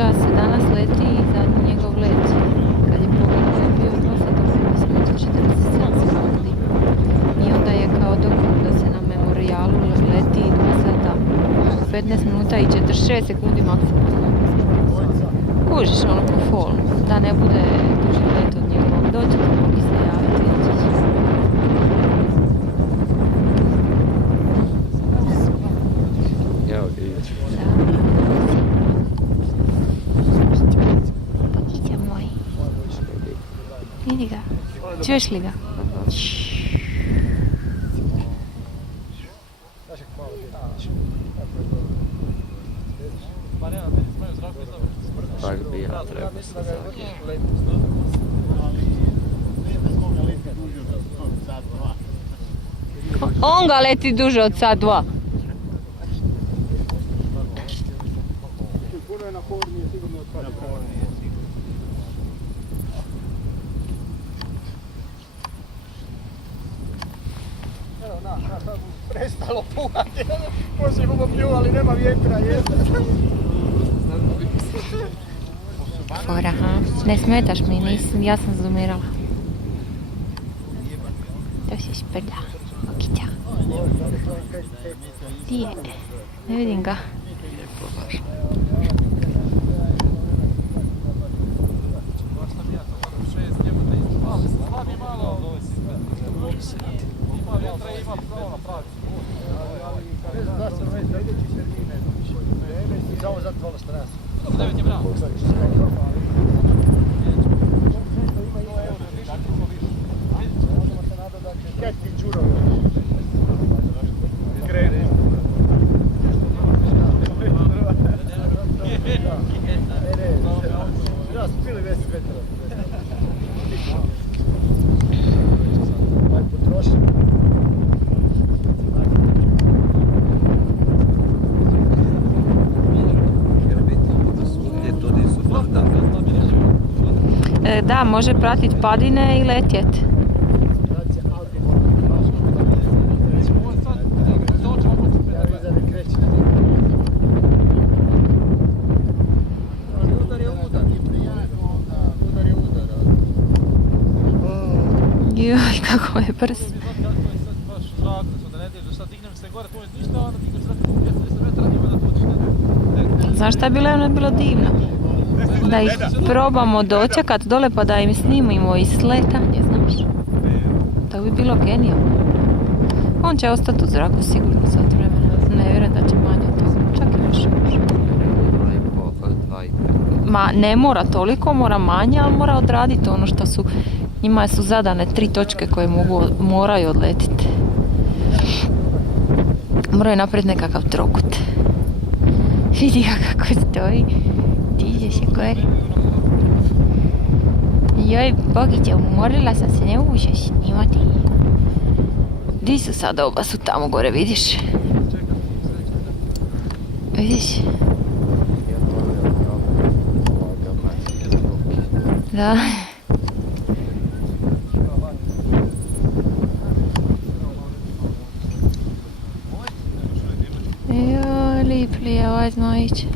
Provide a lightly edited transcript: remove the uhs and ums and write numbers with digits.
čas se danas leti i zadnji njegov let. Kad je poginuo je bio 2 sata 15 minuta 47 sekundi. I onda je kao dogovor da se na memorijalu leti 2 sata 15 minuta i 46 sekundi maksimalno. Kužiš ono po folu, da ne bude duži let od njegovog dočeka, mogu se javiti. Evo ga ići. Pakića moj. Vidi ga. Čuješ li ga? Tak bi ja trebao se zakljeti. On ga leti duže od sat 2. Puno je napornije, sigurno od sat 2. Evo, sad mu prestalo puhati. Poslije mu pljuvali, nema vjetra, jeste. Fora, ha? Ne smetaš mi, nisam, ja sam zumirala. To se šprda, Pakića. Gdje je? Ne vidim ga. Samo za 12 strana. Kaj ti čuro? Kreni. Ja, spili već vetra. Aj potroši. Da, može pratiti padine i letjet. Joj, kako je brz. Znaš šta je bilo? Ono je bilo divno. Da ih probamo dočekat dole pa da im snimimo i sletanje, znaš. To bi bilo genijalno. On će ostati u zraku sigurno sat vremena. Ne vjerujem da će manje od toga. Čak i više može. Ma ne mora toliko, mora manje, ali mora odraditi ono što su... Njima su zadane 3 točke koje moraju odletiti. Moraju napraviti nekakav trokut. Vidi ga kako stoji. Diže se gore. Joj, Bogiće, umorila sam se, ne mogu više snimati. Di su sad oba, su tamo gore, vidiš? Vidiš? Da. Joj, lip li je ovaj znojić.